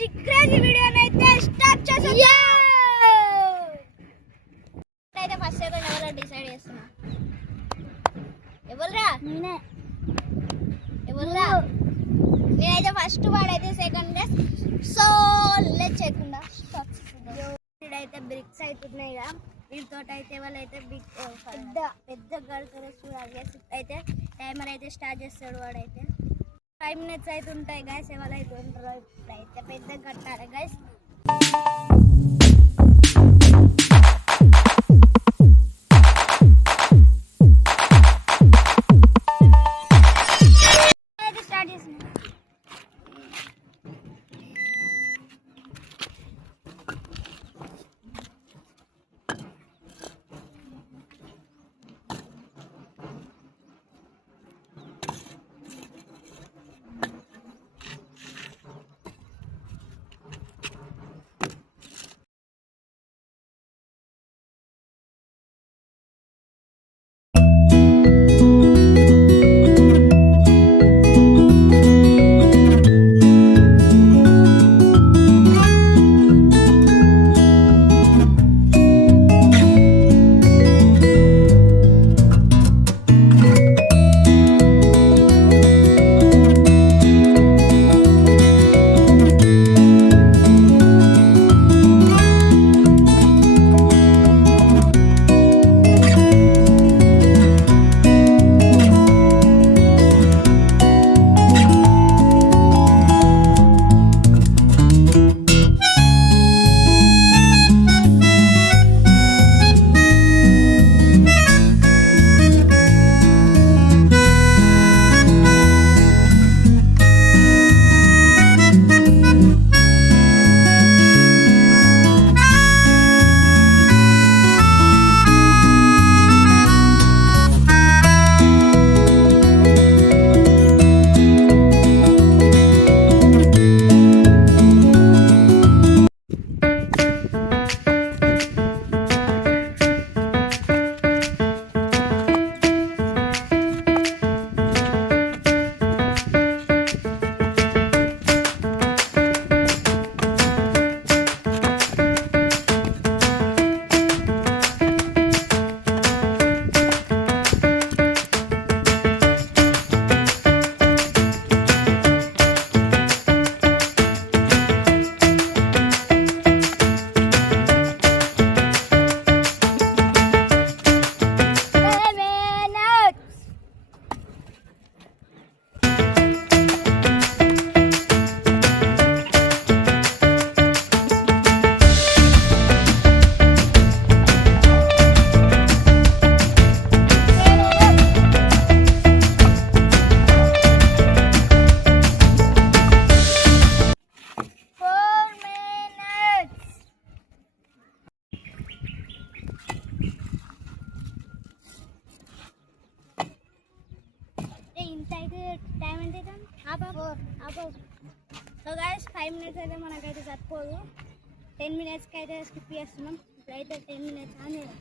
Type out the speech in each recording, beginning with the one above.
Crazy crazy వీడియోనైతే స్టార్ట్ చేద్దాం. అయితే ఫస్ట్ సెకండ్ ఎవరో డిసైడ్ చేస్తున్నా. ఎవరురా? నేనే. ఎవరురా? నేనైతే ఫస్ట్ వాడైతే సెకండ్. సో లెట్స్ చేయకుండా స్టార్ట్ చేద్దాం. ఇక్కడైతే బ్రిక్స్ అవుతున్నాయి కదా, వీటితో అయితే వాళ్ళైతే బిగ్ పెద్ద కడుతారు చూడాలి. అయితే టైమర్ అయితే స్టార్ట్ చేస్తాడు వాడైతే. 5 minutes అయితే ఉంటాయి గైస్. ఎవరైతే ఉంటారో ఇప్పుడైతే పెద్ద కట్టాలి గైస్. స్టార్ట్ చేసిన టైం ఎంత సో గైస్ 5 minutes అయితే మనకైతే సరిపోదు. 10 minutesకి అయితే స్కిప్ చేస్తున్నాం. ఇప్పుడైతే 10 minutes అనేసినా.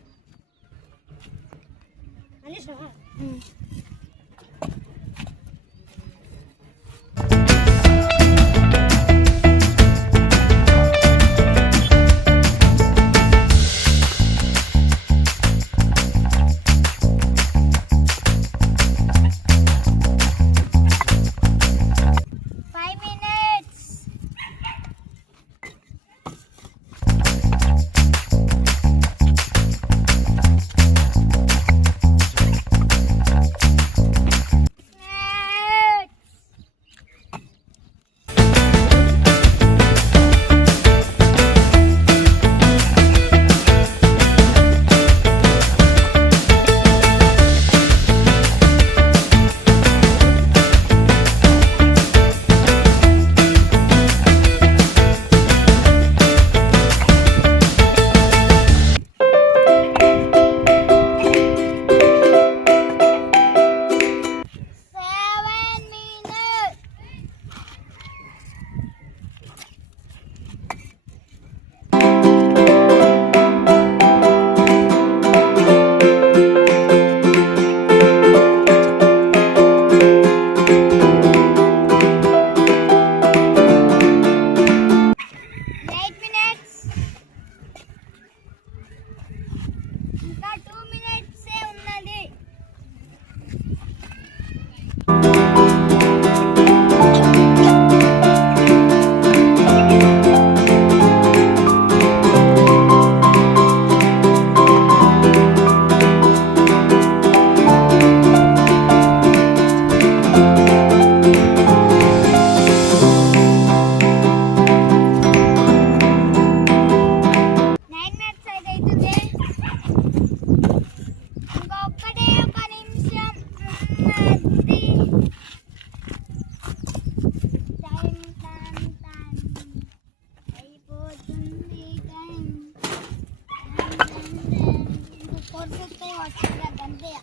వచ్చింది అంతే.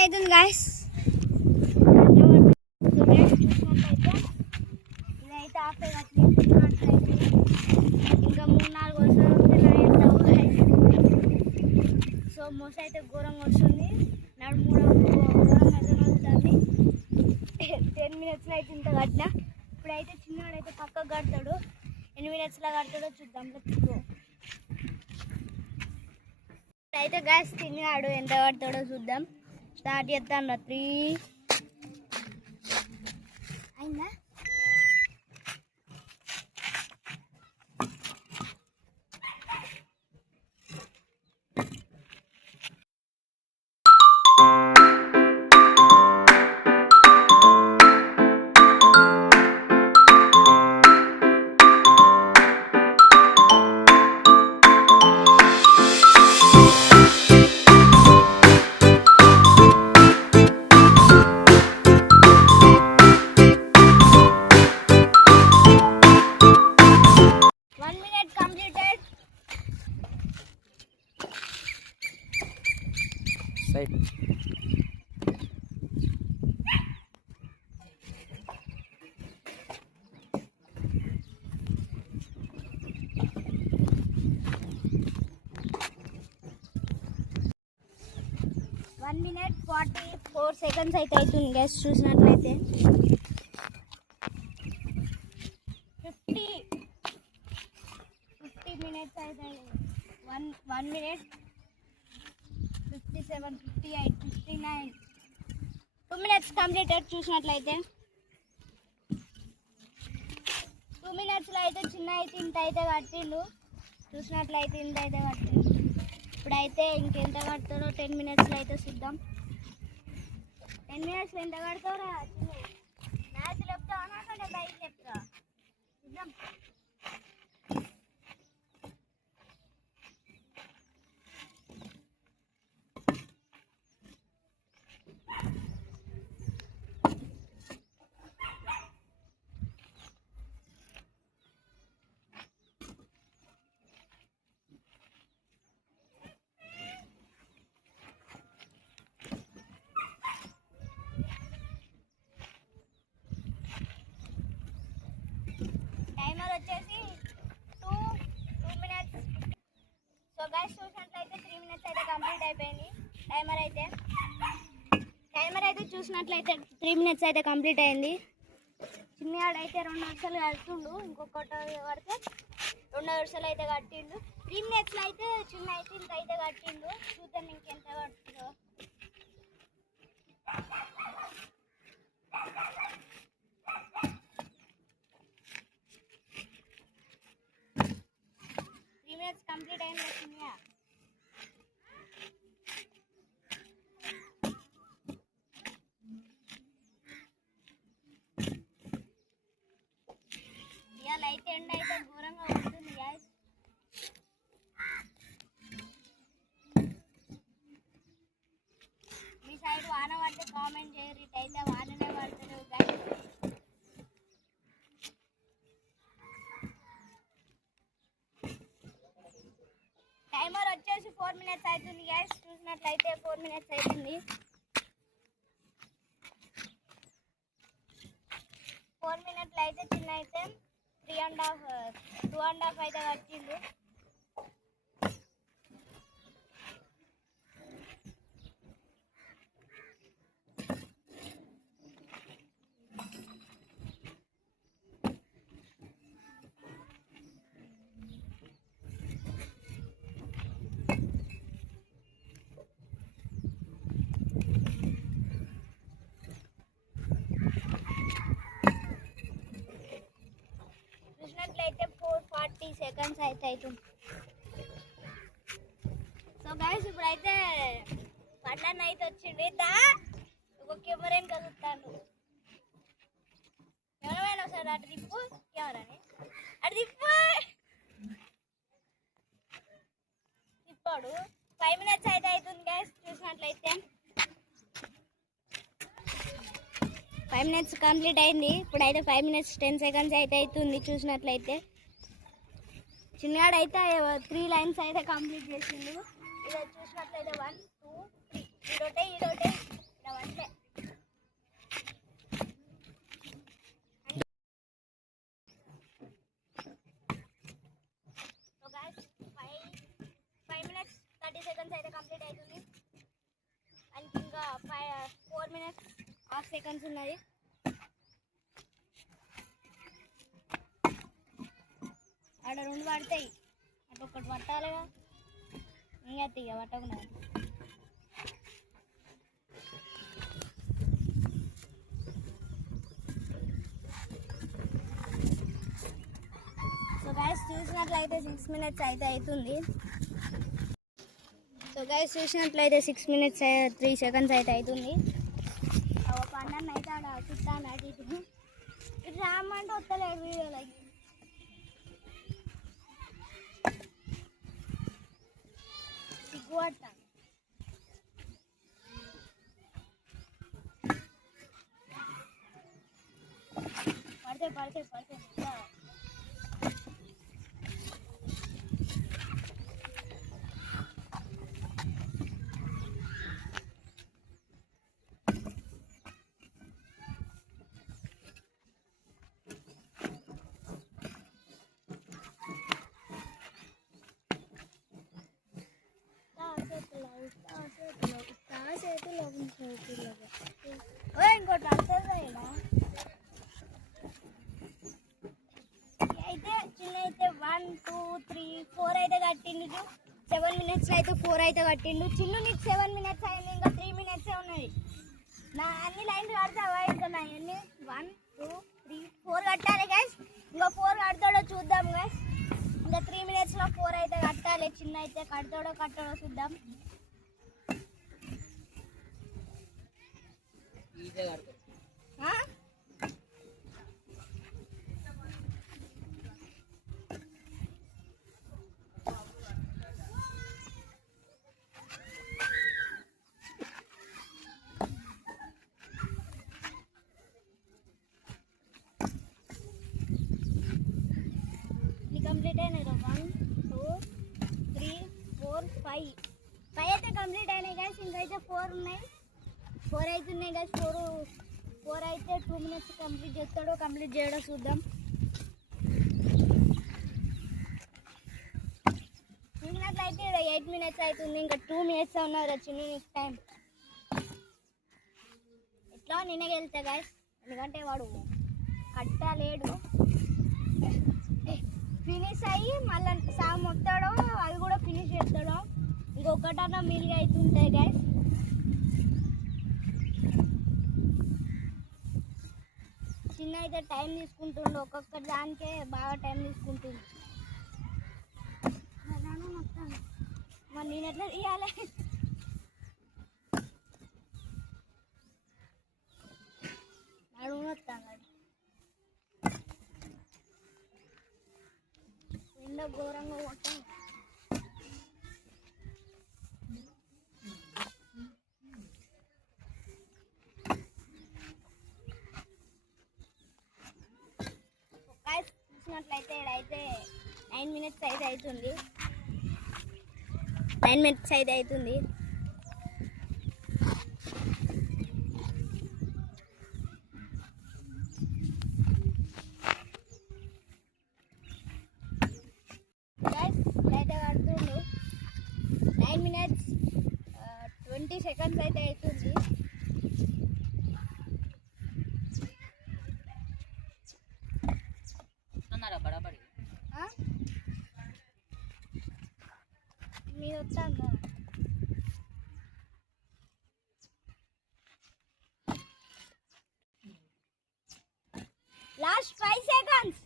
అవుతుంది గాయస్. ఇదైతే ఆఫే కట్టినట్లయితే ఇంకా 3-4 వర్షాలు ఉంటే సో మోస అయితే ఘోరంగా వస్తుంది. నాడు 3 ఘోరంగా అయితే వస్తుంది. 10 minutesలో అయితే ఇంత కట్టిన. ఇప్పుడైతే చిన్నవాడైతే పక్కకు కడతాడు. ఎన్ని minutesలో కడతాడో చూద్దాం. అయితే గ్యాస్ తిన్నాడు, ఎంత కడతాడో చూద్దాం. స్టార్ట్ చేద్దాం. 3 అయిందా? Side. One minute 44 seconds అయితే అవుతుంది గ్యాస్ చూసినట్లయితే. 50 minutes అయితే 1 minute 57, 58, 59. 2 minutes కంప్లీటెడ్. చూసినట్లయితే 2 minutesలో అయితే చిన్న అయితే ఇంత అయితే కట్టిండు. చూసినట్లయితే ఇంత అయితే కట్టిండు. ఇప్పుడైతే ఇంకెంత కడతాడో 10 minutesలో అయితే చూద్దాం. 10 minutesలో ఎంత కడతావురా? మ్యాథ్స్ చెప్తావా నాకంటే బైక్ చెప్తా చూద్దాం. టైమర్ వచ్చేసి 2 minutes. సో గైస్ చూసినట్లయితే 3 minutes అయితే కంప్లీట్ అయిపోయింది. టైమర్ అయితే చూసినట్లయితే 3 minutes అయితే కంప్లీట్ అయింది. చిన్నవాడైతే 2 నిమిషాలు కడుతుండు. ఇంకొకటి కడితే 2 నిమిషాలు అయితే కట్టిండు. 3 minutesలో అయితే చిన్న అయితే ఇంత అయితే కట్టిండు. చూద్దాం ఇంకెంత కడుతుందో. కంప్లీట్ అయింది చిన్న. ఇవాళ అయితే ఎండ అయితే ఘోరంగా ఉంటుంది గ్యాస్. మీ సైడ్ వాన పడితే కామెంట్ చేయరు. ఇటైతే వాననే పడతారు గ్యాస్. టైమర్ వచ్చేసి 4 minutes అవుతుంది గ్యాస్. చూసినట్లయితే 4 minutes అవుతుంది. 4 minutesలో అయితే చిన్న అయితే 2.5 అయితే కట్టిండు. 30 సెకండ్స్ అయితే అవుతుంది. సో గైస్ ఇప్పుడైతే పట్లన్న అయితే వచ్చింది. ఒక కెమెరాని కలుగుతాను. కెమెరామెన్ ఒకసారి అటు తిప్పు, కెమెరాని అటు తిప్పాడు. 5 minutes అయితే అవుతుంది గైస్. చూసినట్లయితే 5 minutes కంప్లీట్ అయింది. ఇప్పుడైతే 5 minutes 10 seconds అయితే అవుతుంది. చూసినట్లయితే చిన్నగాడైతే 3 lines అయితే కంప్లీట్ చేసిండు. ఇలా చూసినట్లయితే 1 2 3 ఈడోటే ఇలా వస్తే సో గైస్ 5 minutes 30 seconds అయితే కంప్లీట్ అవుతుంది. అండ్ ఇంకా 4 minutes 6 seconds ఉన్నది. ఆడ 2 పడతాయి, అటు ఒకటి పట్టాలిగా. ఇంకా తీగ పట్టకుండా సో గైస్ చూసినట్లయితే 6 minutes అయితే అవుతుంది. సో గైస్ చూసినట్లయితే 6 minutes 3 seconds అయితే అవుతుంది. పండన్న అయితే ఆడ చుట్టాను అటు ఇటు రామంటే వస్తలేడు వీడియోలకి. సిగ్గుపడతాను. పడితే ఇంకోటి అర్థం అయితే చిన్న అయితే 1 2 3 4 అయితే కట్టిండు. 7 minutes అయితే 4 అయితే కట్టిండు. చిన్న నీకు 7 minutes అయింది, ఇంకా 3 minutes ఉన్నది. నా అన్ని లైన్స్ కడతావా? ఇంకా నా అన్ని 1 2 3 4 కట్టాలి గైస్. ఇంకా 4 కడతాడో చూద్దాం గైస్. ఇంకా 3 minutes లో 4 అయితే కట్టాలి. చిన్న అయితే కడతాడో చూద్దాం. కంప్లీట్ అయినాయి. 1 2 3 4 5 అయితే కంప్లీట్ అయినాయి గైస్. ఇంకైతే 4 ఉన్నాయి. 4 అవుతున్నాయి గైస్. 4 అయితే 2 minutes కంప్లీట్ చేస్తాడో కంప్లీట్ చేయడో చూద్దాం. చూసినట్లయితే 8 minutes అవుతుంది. ఇంకా 2 minutes ఉన్నారు చిన్న టైం. ఎట్లా నేనే వెళ్తా గైస్, ఎందుకంటే వాడు కట్టలేడు. ఫినిష్ అయ్యి మళ్ళీ సాగు మొత్తాడో అది కూడా ఫినిష్ చేస్తాడో. ఇంకొకటన్నా మిల్గా అవుతుంటాయి గైస్. చిన్న అయితే టైం తీసుకుంటుండు. ఒక్కొక్క దానికే బాగా టైం తీసుకుంటుంది. మరి నేను ఎట్లా తీయాలి? నడుము వస్తాను. ఎండ ఘోరంగా కొట్టాను. చూసినట్లయితే ఇదైతే 9 minutes అయితే అవుతుంది. 9 minutes అయితే అవుతుంది. అయితే కడుతుండు. 9 minutes 20 seconds అయితే అవుతుంది. మీరు వస్తాను. లాస్ట్ 5 seconds.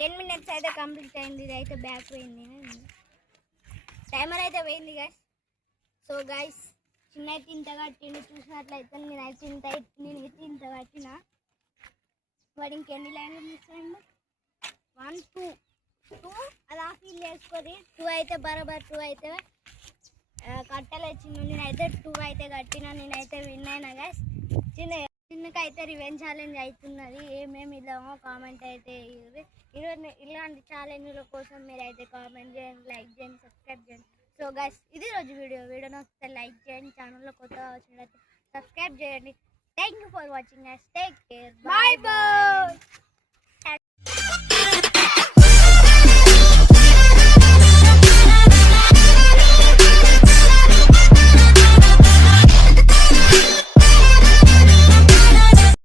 10 minutes అయితే కంప్లీట్ అయింది. ఇది అయితే బ్యాక్ పోయింది, టైమర్ అయితే పోయింది గైస్. సో గైస్ చిన్న అయితే ఇంత కట్టిండు, చూసినట్లయితే నేనైతే ఇంత కట్టిన. వాడు ఇంకెన్ని లైన్లు మిస్ అయిండు? 1 2 అలా ఫీల్ చేసుకొని 2 అయితే బరాబర్ 2 అయితే కట్టలేచిండు. నేనైతే 2 అయితే కట్టిన, నేనైతే విన్ అయినా గైస్. చిన్నకైతే రివెంజ్ ఛాలెంజ్ అవుతున్నది. ఏమేమి ఇద్దామో కామెంట్ అయితే ఈరోజు ఇలాంటి ఛాలెంజ్ల కోసం మీరైతే కామెంట్ చేయండి, లైక్ చేయండి, సబ్స్క్రైబ్ చేయండి. సో గైస్ ఇది రోజు వీడియో నచ్చితే లైక్ చేయండి, ఛానల్లో కొత్తగా వచ్చినట్లయితే సబ్స్క్రైబ్ చేయండి. Thank you for watching guys. Take care, bye bye.